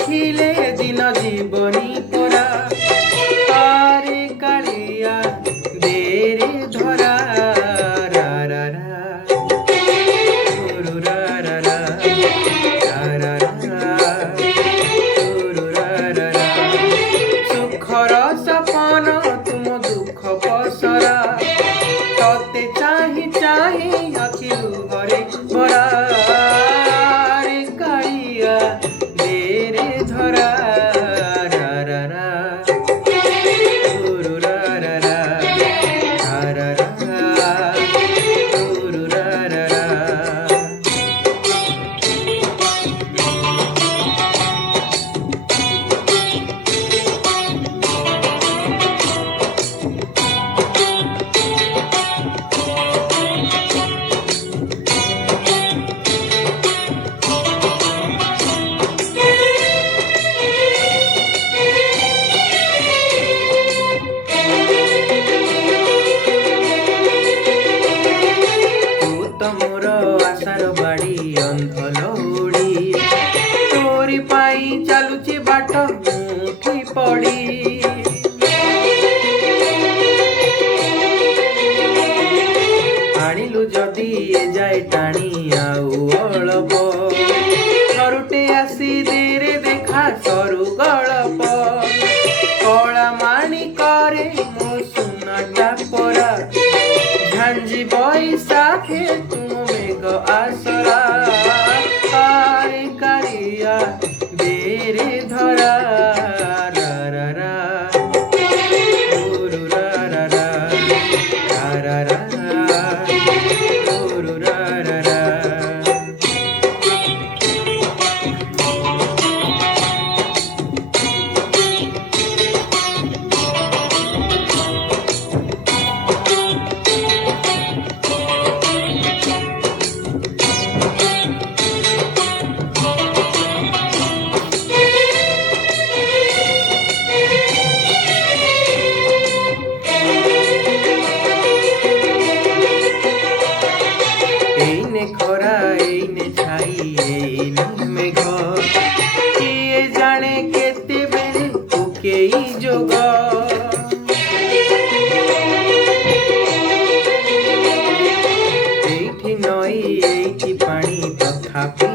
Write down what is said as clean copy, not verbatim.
ଦେଖିଲେ ଦିନ ଜୀବନି ପରା ଆରେ କାଳିଆ ଦେରେ ଧରା ରା ରା ରା ଗୁରୁ ରା ରା ରା ରା ରା ରା ଗୁରୁ ରା ରା ରା ସୁଖର ସପନ ତୁମ ଦୁଃଖ ପସରା ତତେ ଚାହିଁ ଚାହିଁ ଆଖି ଲୁହରେ ଭରା ରେ କାଳିଆ ଦେରେ ଧରା ରା ରା ରା ଗୁରୁ ରା ରା ରା ରା ରା ରା ଗୁରୁ ରା ରା ରା ତମର ଆଶାର ବାଡ଼ି ଅନ୍ଧ ଲଉଡ଼ି ତୋରି ପାଇଁ ଚାଲୁଛି ବାଟ ମୁଠି ପଡ଼ି ଆଣିଲୁ ଯଦି ଏ ଯାଏ ଟାଣି ଆଉ ଅଳପ ଘରୁଟେ ଆସି ଦେରେ ଦେଖା ସରୁ ଗଳପ କଳା ମାଣି କରେ ମୋ ସୁନାଟା ପରା ঝাঞ্জি বৈশাখে তুম মেঘ আসরা আরে কারিয়া দেরে ধরা রা রা রা গুরু রা রা রা রা রা রা গুরু রা রা রা এইনে খরা এইনে ছাই এইনে মেঘ কিয়ে জানে কেতেবেলে ওকেই যোগ এইଠି নଈ এইଠି ପାଣି ତଥାପି